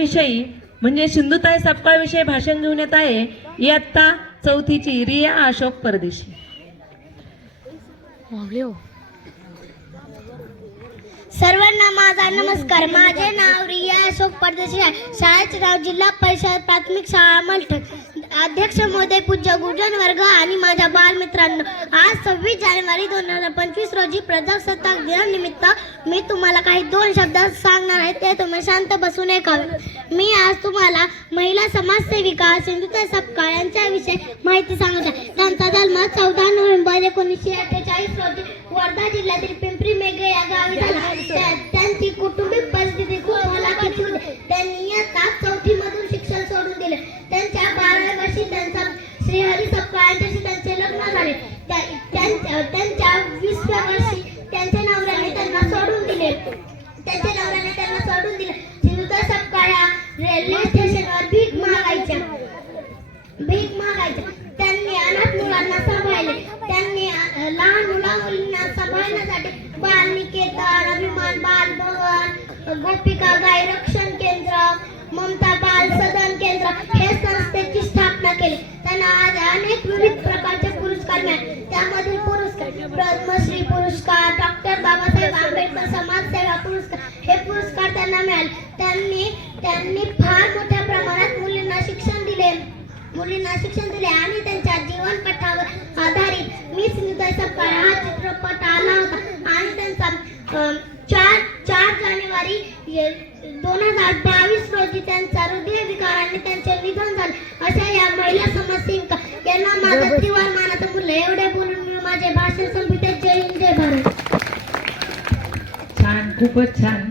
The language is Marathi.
विषयी म्हणजे सिंधुताई सपकाळ विषयी भाषण घेऊन येत आहे इयत्ता चौथीची रिया अशोक परदेशी. सर्वांना माझा नमस्कार. माझे नाव रिया अशोक परदेशी आहे. शाळेचे नाव जिल्हा परिषद प्राथमिक शाळा मलठण. अध्यक्ष महोदय पूज्य गुरुजन वर्ग आणि माझ्या बालमित्रांनो आज सव्वीस जानेवारी दोन हजार पंचवीस रोजी प्रजासत्ताक दिनानिमित्त मी तुम्हाला काही दोन शब्द सांगणार आहे ते तुम्ही शांत बसून ऐकावे मी आज तुम्हाला महिला समाजसेविका सिंधुताई सपकाळ यांच्याविषयी माहिती सांगत आहे. त्यांचा जन्म चौदा नोव्हेंबर एकोणीसशे अठ्ठेचाळीस रोजी वर्धा जिल्ह्यातील पिंपरी मेघे वर्षी त्यांचा श्रीहरी सपकाळ यांच्याशी त्यांचे लग्न झाले. त्यांच्या त्यांच्या वीसव्या वर्षी त्यांच्या नवऱ्याने त्यांना सोडून दिले. त्यांच्या नवऱ्याने त्यांना सोडून दिले. सिंधुताई सपकाळ ह्या रेल्वे स्टेशनवर भीक मागायच्या. भीक मागायच्या. त्यांनी अनाथ मुलांना सांभाळले. त्यांनी लहान मुला मुलींना सांभाळण्यासाठी बाल निकेतन अभिमान बाल भवन गोपिका गाय रक्षण केंद्र ममता बाल सदन केंद्र हे केली. त्यांना आज अनेक विविध प्रकारचे पुरस्कार मिळाले. त्यामधील पुरस्कार पद्मश्री पुरस्कार डॉक्टर बाबासाहेब आंबेडकर समाजसेवा पुरस्कार हे पुरस्कार त्यांना मिळाले. त्यांनी त्यांनी फार मोठ्या प्रमाणात मुलींना शिक्षण दिले. मुलींना शिक्षण दिले आणि त्यांच्या जीवनपटावर आधारित मिस सिंधुताई सपकाळ हा चित्रपट आला होता. आणि त्यांचा चार चार जानेवारी दोन हजार बावीस रोजी त्यांचा हृदयविकाराने त्यांचे निधन झाले. अशा या महिला समाजसेविका यांना माझा त्रिवार मानाचं मूल्य एवढे बोलून मी माझे भाषण संपविते. जय हिंद जय भारत. छान खूपच छान.